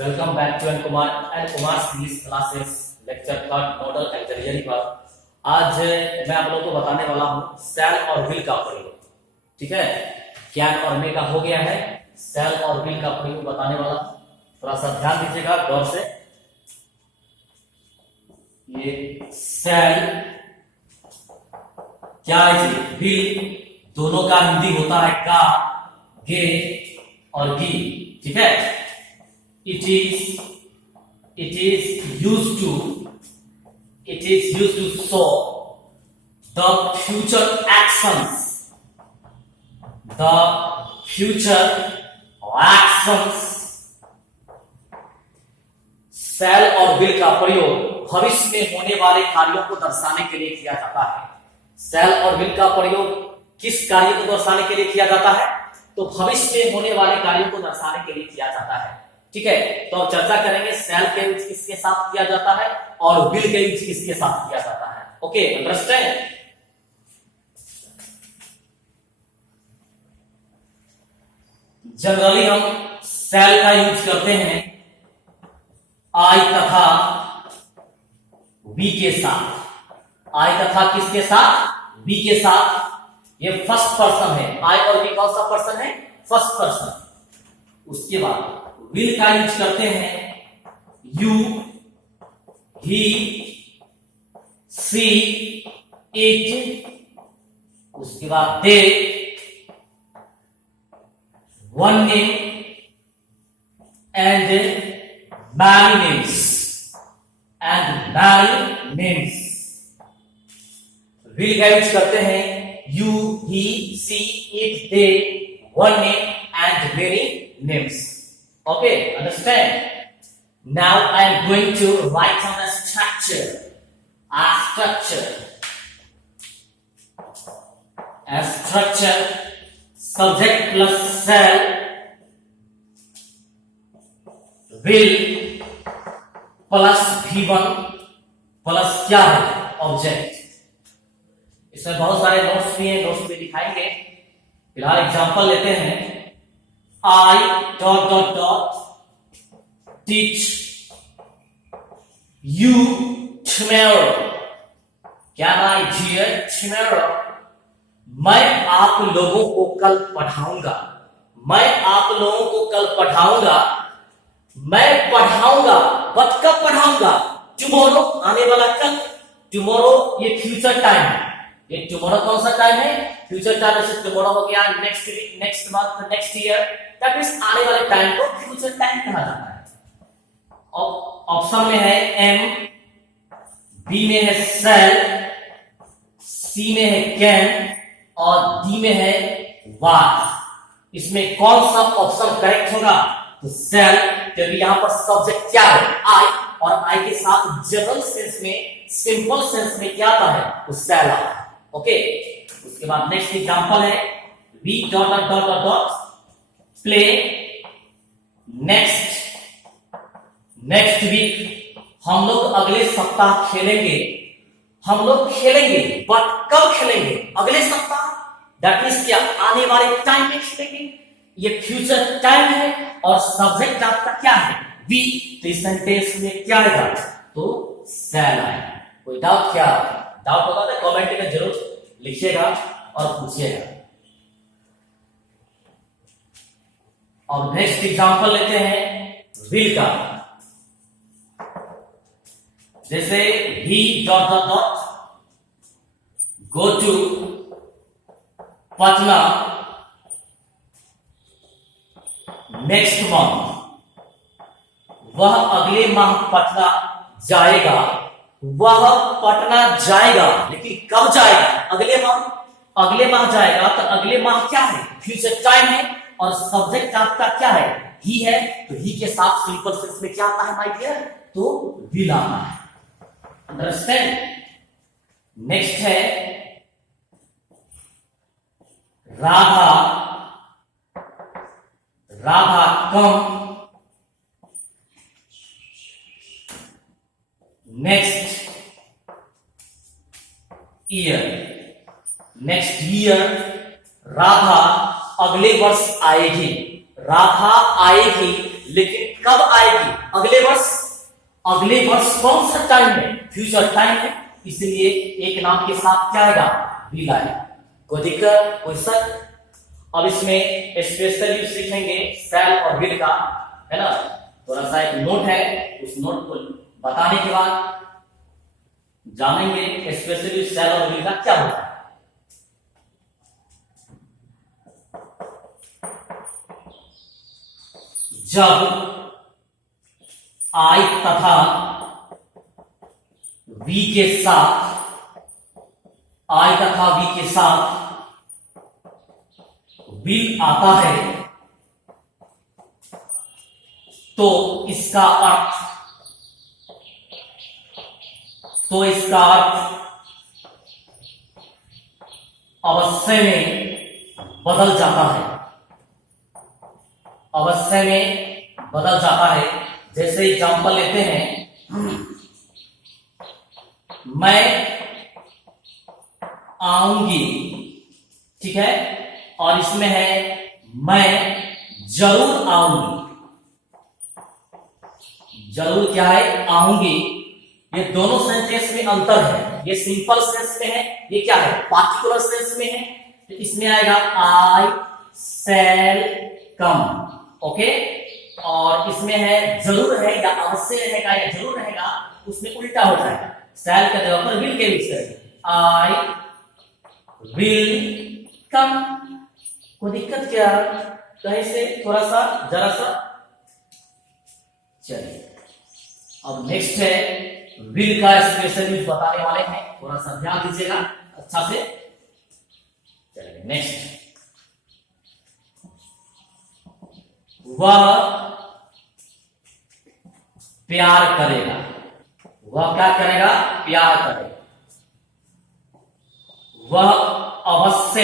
Welcome back to N Kumar series classes lecture third model exercise पर। आज मैं आप लोगों को बताने वाला हूं सेल और विल का प्रयोग। ठीक है, कैन और मे का हो गया है, सेल और विल का प्रयोग बताने वाला हूं। थोड़ा सा ध्यान दीजिएगा गौर से। ये सेल क्या है जी, विल दोनों का हिंदी होता है का, गे और गी। ठीक है, it is used to show the future actions shall और विल का प्रयोग भविष्य में होने वाले कार्यों को दर्शाने के लिए किया जाता है। सेल और विल का प्रयोग किस कार्य को दर्शाने के लिए किया जाता है? तो भविष्य में होने वाले कार्यों को दर्शाने के लिए किया जाता है। ठीक है, तो अब चर्चा करेंगे सेल का यूज किसके साथ किया जाता है और विल का यूज किसके साथ किया जाता है। Okay, understand. जनरली हम सेल का यूज करते हैं आई तथा वी के साथ। आई तथा किसके साथ? वी के साथ। ये फर्स्ट पर्सन है, आई और वी कौन सा पर्सन है? First person. उसके बाद विल का यूज करते हैं यू, ही, सी, इट। उसके बाद they, one name and many names. Will का यूज करते हैं you, he, she, it, they, one name and many names. Okay, understand? Now I am going to write on the structure. A structure, subject plus cell, will plus V1 plus क्या है? Object. इसमें बहुत सारे notes भी हैं, notes भी दिखाएंगे। फिलहाल एग्जांपल लेते हैं। I ... teach you tomorrow. Can I hear tomorrow? मैं आप लोगों को कल पढ़ाऊंगा। मैं आप लोगों को कल पढ़ाऊंगा। मैं पढ़ाऊंगा, बट कब पढ़ाऊंगा? टुमारो, आने वाला कल। टुमारो ये फ्यूचर टाइम है। ये टुमारो कौन सा टाइम है? Future time. जैसे टुमारो हो गया, next week, next month, next year. That means आने वाले टाइम को फ्यूचर टाइम कहा जाता है। ऑप्शन में है एम, बी में है सेल, सी में है कैन और डी में है वाज। इसमें कौन सा ऑप्शन करेक्ट होगा? तो सेल, क्योंकि यहां पर सब्जेक्ट क्या है? आई, और आई के साथ जनरल सेंस में, सिंपल सेंस में क्या आता है? तो सेल आता है। ओके, उसके बाद नेक्स्ट एग्जांपल है वी ... प्ले नेक्स्ट वीक। हम लोग अगले सप्ताह खेलेंगे। हम लोग खेलेंगे, बट कब खेलेंगे? अगले सप्ताह। दैट मींस क्या? आने वाले टाइम में खेलेंगे। ये फ्यूचर टाइम है और सब्जेक्ट आपका क्या है? वी। तो इस सेंटेंस में क्या आएगा? तो सेल आएगा। कोई डाउट? क्या डाउट होगा तो कमेंट में जरूर लिखिएगा और पूछिएगा। और नेक्स्ट एग्जांपल लेते हैं विल का। जैसे ही ... go to Patna next month. वह अगले माह पटना जाएगा। वह पटना जाएगा, लेकिन कब जाएगा? अगले माह जाएगा। तो अगले माह क्या है? फ्यूचर टाइम है और सब्जेक्ट आपका क्या है? ही है। तो ही के साथ सिंपल सेंस में क्या आता है माय डियर? तो विल आता है। अंडरस्टैंड? नेक्स्ट है राधा कम नेक्स्ट ईयर। राधा अगले वर्ष आएगी। राधा आएगी, लेकिन कब आएगी? अगले वर्ष। अगले वर्ष कौन सा टाइम है? फ्यूचर टाइम है, इसलिए एक नाम के साथ क्या आएगा? विल आएगा। कोई दिक्कत, कोई शक? अब इसमें स्पेशली सीखेंगे शैल और विल का, है ना। थोड़ा सा एक नोट है, उस नोट को बताने के बाद जानेंगे स्पेशली शैल और विल का क्या होता है। जब आई तथा वी के साथ, आई तथा वी के साथ विल आता है तो इसका अर्थ अवश्य में बदल जाता है। अवश्य में बदल जाता है। जैसे एग्जांपल लेते हैं, मैं आऊंगी, ठीक है, और इसमें है मैं जरूर आऊंगी। जरूर क्या है? आऊंगी। ये दोनों सेंटेंस में अंतर है। ये सिंपल सेंस में है, ये क्या है? पार्टिकुलर सेंस में है। तो इसमें आएगा आई शैल कम, ओके। और इसमें है जरूर है या अवश्य रहेगा या जरूर रहेगा, उसमें उल्टा हो जाएगा। शैल के जगह पर विल के यूज करेंगे, आई विल कम। कोई दिक्कत क्या? कहीं से थोड़ा सा, जरा सा। चलिए, अब नेक्स्ट है विल का स्पेशल यूज बताने वाले हैं, थोड़ा सा ध्यान दीजिएगा अच्छा से। चलिए नेक्स्ट, वह प्यार करेगा। वह क्या करेगा? प्यार करेगा। वह अवश्य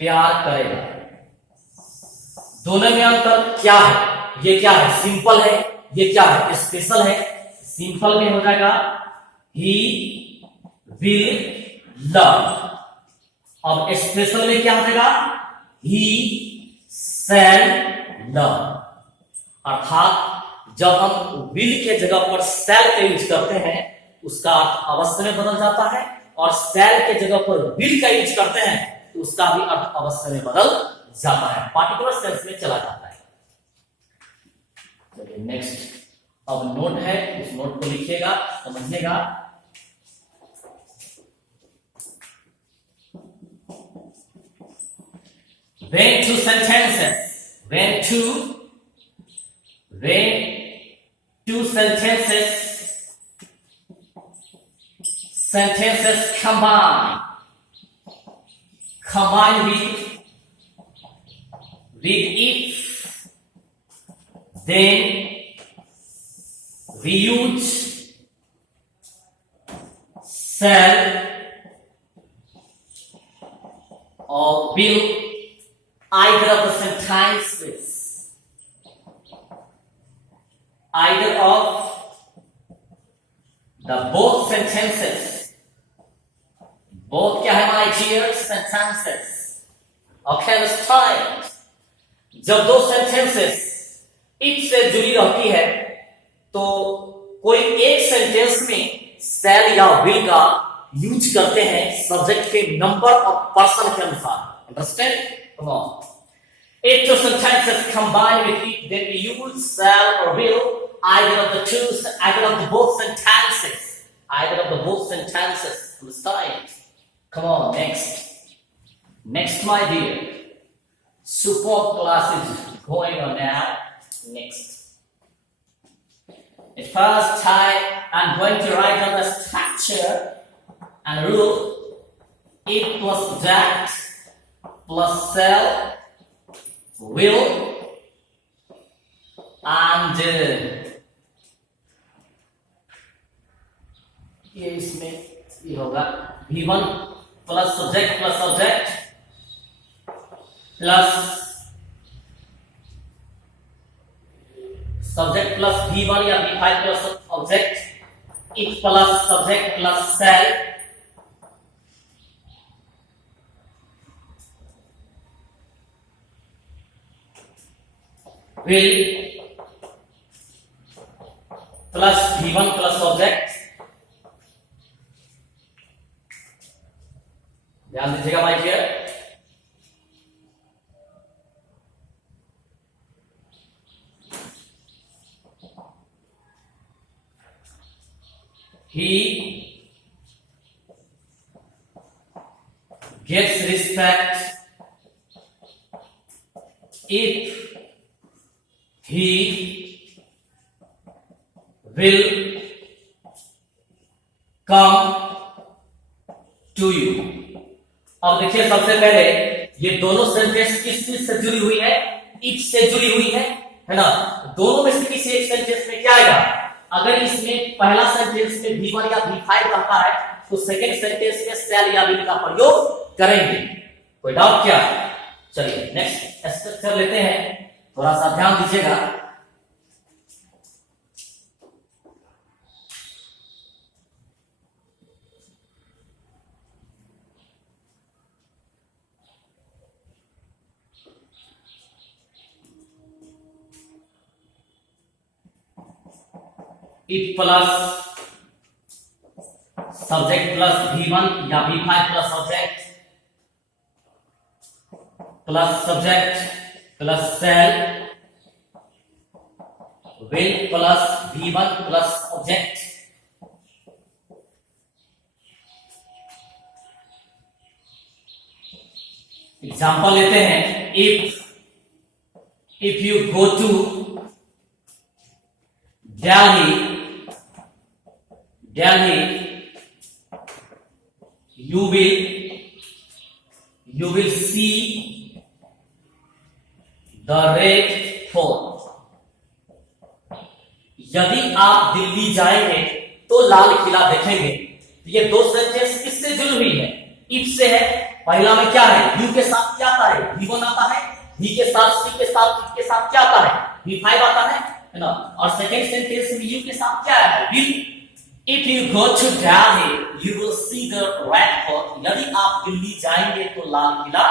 प्यार करेगा। दोनों में अंतर क्या है? ये क्या है? सिंपल है, ये क्या है? स्पेशल है। सिंपल में हो जाएगा ही विल लव। अब स्पेशल में क्या हो जाएगा? ही शैल लव। अर्थात जब हम विल के जगह पर शैल का यूज करते हैं, उसका अर्थ अवश्य में बदल जाता है, और शैल के जगह पर विल का यूज करते हैं तो उसका भी अर्थ अवश्य में बदल जाता है, पार्टिकुलर सेंस में चला जाता है। चलिए नेक्स्ट, अब नोट है, उस नोट को लिखिएगा, समझिएगा। When two sentences, when two sentences combine with if, then we use shall or will either of the sentences, either of the both sentences, both क्या है my dear sentences, okay, let's try। जब दो sentences if से जुड़ी रहती है तो कोई एक सेंटेंस में शैल या विल का यूज करते हैं सब्जेक्ट के नंबर और पर्सन के अनुसार। Understand? Come on. If two sentences combine with it, then we use shall or will, either of the both sentences. Either of the both sentences. Understand? Come on, next. Next, my dear. Support class is going on now. Next. At first time, I'm going to write down the structure and rule. It plus that plus shall, will, and ये इसमें ये होगा V1 plus subject plus V1 या V5 plus object, if plus subject plus shall, will plus V1 plus object, ध्यान दीजिएगा my dear, he gets respect if he will come to you। अब देखिए सबसे पहले ये दोनों सेंटेंस किस चीज से जुड़ी हुई है, इफ से जुड़ी हुई है ना। दोनों में से किसी एक सेंटेंस में क्या आएगा, अगर इसमें पहला सेंटेंस में V1 या V5 रहता है तो सेकंड सेंटेंस में shall या will का प्रयोग करेंगे। कोई डाउट क्या? चलिए नेक्स्ट स्ट्रक्चर लेते हैं, थोड़ा सा ध्यान दीजिएगा। If plus subject plus V1 या V5 plus subject plus subject plus shall will plus V1 plus object. Example लेते हैं, if you go to Delhi, you will see the Red Fort। यदि आप दिल्ली जाएंगे तो लाल किला देखेंगे। ये दो सेंटेंस किससे जुड़ी हुई है, इफ से है। पहला में क्या है, यू के साथ क्या आता है, V1 आता है, ही के साथ, सी के साथ, इफ के साथ क्या आता है, V5 आता है ना। और सेकंड सेंटेंस में यू के साथ क्या है, will. If you go to Delhi you will see the red fort. यदि आप दिल्ली जाएंगे तो लाल किला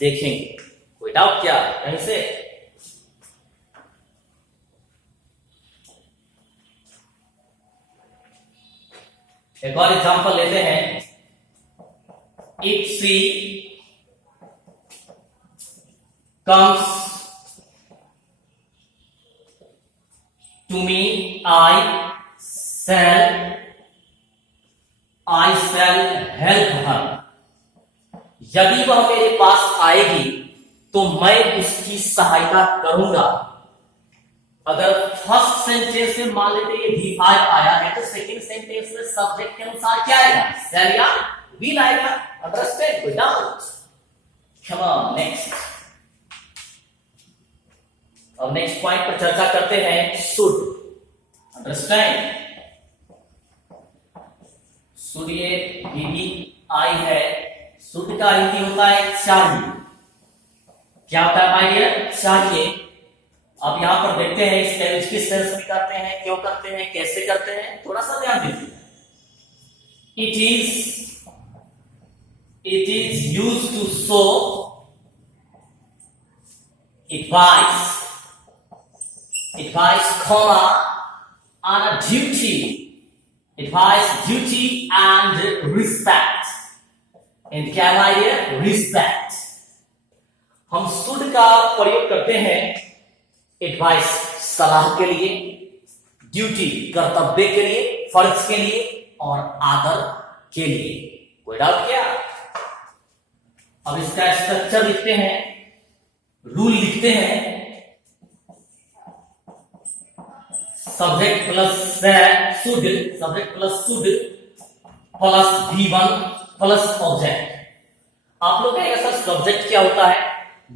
देखेंगे। कोई डाउट क्या कहीं से? एक और एग्जांपल लेते हैं, if she comes to me, I shall help her। यदि वह मेरे पास आएगी तो मैं उसकी सहायता करूंगा। अगर फर्स्ट सेंटेंस में मान लेते ये V5 आया है तो सेकंड सेंटेंस में सब्जेक्ट के अनुसार क्या आएगा, shall या will आएगा। अंडरस्टैंड? कोई डाउट? Come on next. अब नेक्स्ट पॉइंट पर चर्चा करते हैं, शुड। अंडरस्टैंड? शुड ये VVI है, शुड का हिंदी होता है चाहिए। क्या होता है माय डियर? चाहिए। अब यहां पर देखते हैं इसका यूज किस सेंस में करते हैं, क्यों करते हैं, कैसे करते हैं, थोड़ा सा ध्यान दीजिए। It is used to show advice, comma, on a duty, advice, duty and respect। and क्या है, respect। हम शुड का प्रयोग करते हैं एडवाइस सलाह के लिए, ड्यूटी कर्तव्य के लिए, फर्ज के लिए और आदर के लिए। कोई डाउट क्या? अब इसका स्ट्रक्चर लिखते हैं, रूल लिखते हैं, subject plus should, subject plus should plus V1 plus object. आप लोग कहेंगे सर सब्जेक्ट क्या होता है?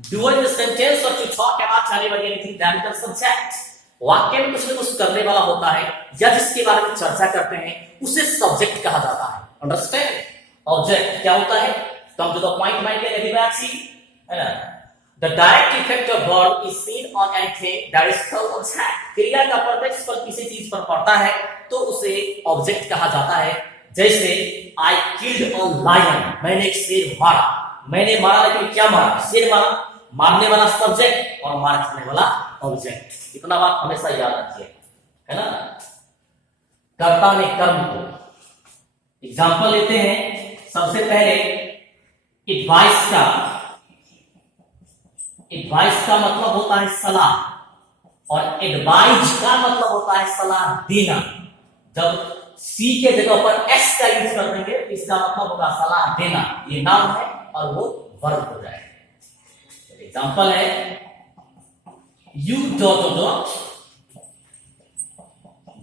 During the sentence or to talk about anybody anything that is subject। वाक्य में कुछ न कुछ करने वाला होता है या जिसके बारे में चर्चा करते हैं उसे सब्जेक्ट कहा जाता है। अंडरस्टैंड? ऑब्जेक्ट क्या होता है? Come to the point my dear everybody. The direct effect of verb is seen on anything that is called object। क्रिया का प्रत्यक्ष फल किसी चीज पर पड़ता है तो उसे ऑब्जेक्ट कहा जाता है। जैसे I killed a lion, मैंने एक शेर मारा। मैंने मारा लेकिन क्या मारा? शेर मारा। मारने वाला सब्जेक्ट और मार खाने वाला ऑब्जेक्ट। इतना बात हमेशा याद रखिए, है ना। कर्ता ने कर्म को। एग्जाम्पल लेते हैं। सबसे पहले एडवाइस का मतलब होता है सलाह, और एडवाइज का मतलब होता है सलाह देना। जब सी के जगह पर एस का यूज कर देंगे तो इसका मतलब होगा सलाह देना। ये नाम है और वो वर्ब हो जाएगा। एग्जाम्पल है U dot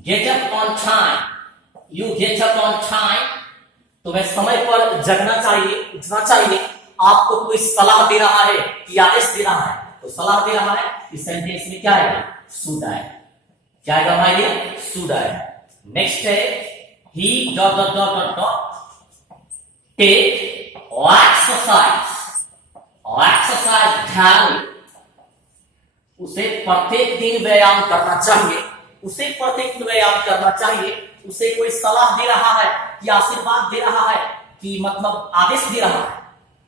get up on time. You get up on time. तुम्हें समय पर जगना चाहिए, उठना चाहिए। आपको कोई सलाह दे रहा है कि आदेश दे रहा है, तो सलाह दे रहा है। इस सेंटेंस में क्या आएगा? शुड आएगा। क्या आएगा हमारे लिए? शुड आएगा। नेक्स्ट है he dot dot dot dot dot take exercise. Exercise ध्यान। उसे प्रत्येक दिन व्यायाम करना चाहिए। उसे प्रत्येक दिन व्यायाम करना चाहिए। उसे कोई सलाह दे रहा है कि आशीर्वाद दे रहा है कि मतलब आदेश दे रहा है,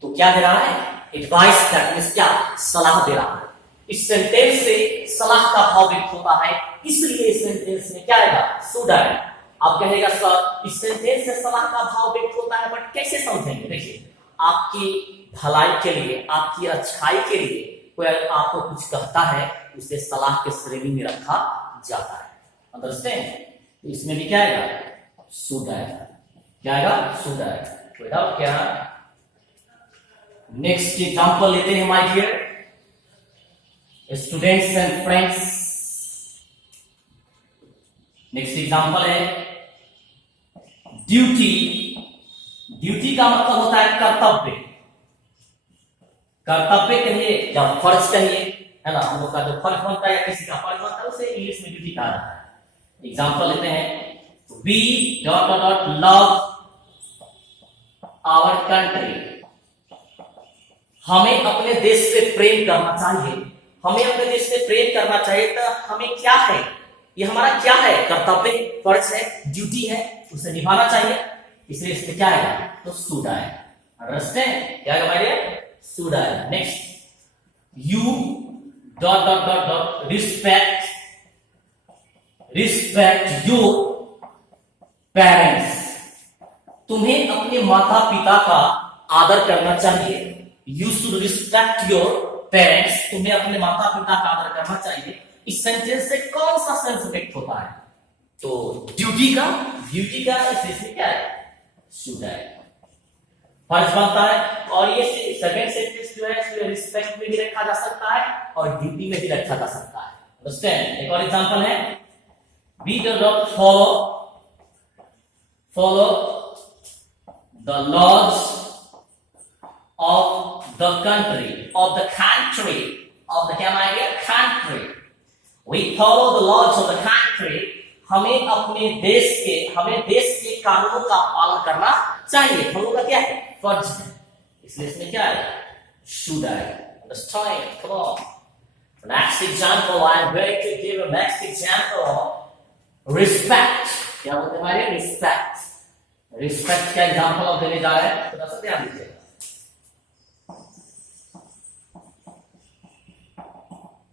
तो क्या दे रहा है? एडवाइस। दैट मींस क्या? सलाह दे रहा है। इस सेंटेंस से सलाह का भाव व्यक्त होता है, इसलिए इस सेंटेंस में क्या आएगा? शुड आएगा। आप कहेगा सर इस सेंटेंस से सलाह का भाव व्यक्त होता है, बट कैसे समझेंगे? देखिए, आपकी भलाई के लिए, आपकी अच्छाई के लिए कोई आपको कुछ कहता है, उसे सलाह के श्रेणी में रखा जाता है। अंडरस्टैंड? इसमें भी क्या आएगा? शुड आएगा। क्या आएगा? शुड आएगा। विदाउट क्या? नेक्स्ट एग्जांपल लेते हैं my dear students and friends. Next example है ड्यूटी। ड्यूटी का मतलब होता है कर्तव्य। कर्तव्य कहिए या फर्ज कहिए, है ना। हम लोग का जो फर्ज बनता है या किसी का फर्ज बनता है उसे इंग्लिश में ड्यूटी कहा जाता है। एग्जांपल लेते हैं we dot dot dot love our country. हमें अपने देश से प्रेम करना चाहिए। हमें अपने देश से प्रेम करना चाहिए, तो हमें क्या है? ये हमारा क्या है? कर्तव्य, फर्ज है, ड्यूटी है, उसे निभाना चाहिए। इसलिए इसमें क्या आएगा? तो शुड आएगा। अंडरस्टैंड? क्या आएगा हमारे? शुड आएगा। Next U dot dot dot dot respect your parents. तुम्हें अपने माता पिता का आदर करना चाहिए। You should respect your parents. तुम्हें अपने माता पिता का आदर करना चाहिए। इस सेंटेंस से कौन सा सेंस व्यक्त होता है? तो ड्यूटी का, इसमें क्या है? शुड है। फर्ज बनता है। और ये सेकंड सेंटेंस जो है इसमें रिस्पेक्ट में भी रखा जा सकता है और ड्यूटी में भी रखा जा सकता है। अंडरस्टैंड? एक और एग्जांपल है we do not follow the laws of the country, क्या माना गया? country. We follow the laws of the country. हमें अपने देश के कानूनों का पालन करना चाहिए। हम लोग का क्या है? फर्ज है। इसलिए इसमें क्या है? should है। Understand? Come on. Next example, I am going to give a next example of respect. क्या बोलते हैं हमारे? respect. respect का एग्जाम्पल अब देने जा रहे हैं, थोड़ा सा ध्यान दीजिए।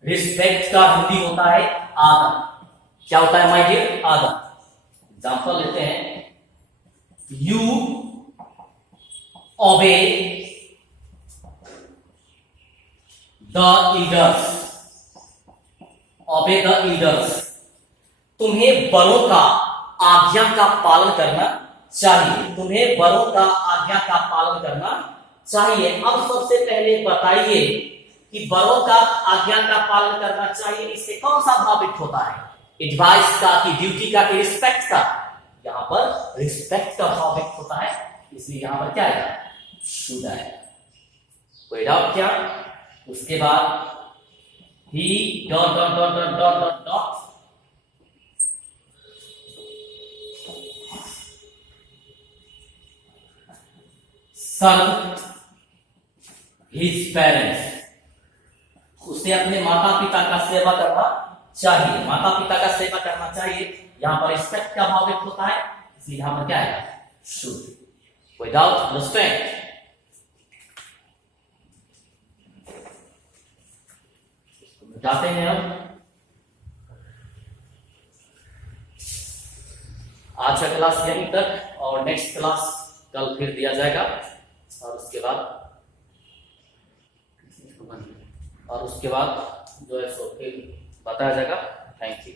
रिस्पेक्ट का हिंदी होता है आदर। क्या होता है माय डियर? आदर। एग्जांपल लेते हैं you obey the leaders. Obey the leaders. तुम्हें बड़ों का आज्ञा का पालन करना चाहिए। तुम्हें बड़ों का आज्ञा का पालन करना चाहिए। अब सबसे पहले बताइए कि बड़ों का आज्ञा का पालन करना चाहिए, इससे कौन सा भाव व्यक्त होता है? एडवाइस का कि ड्यूटी का कि रिस्पेक्ट का? यहां पर रिस्पेक्ट का भाव व्यक्त होता है, इसलिए यहां पर क्या आएगा? शुड आएगा। कोई डाउट क्या? उसके बाद he dot dot dot dot dot dot dot serve his parents. उसे अपने माता पिता का सेवा करना चाहिए। माता पिता का सेवा करना चाहिए। यहां पर रिस्पेक्ट का भाव व्यक्त होता है, इसलिए यहां पर क्या आएगा? शुड। Without respect. जाते हैं हम आज का क्लास यहीं तक, और नेक्स्ट क्लास कल फिर दिया जाएगा, और उसके बाद जो है सो फिर बताया जाएगा। Thank you.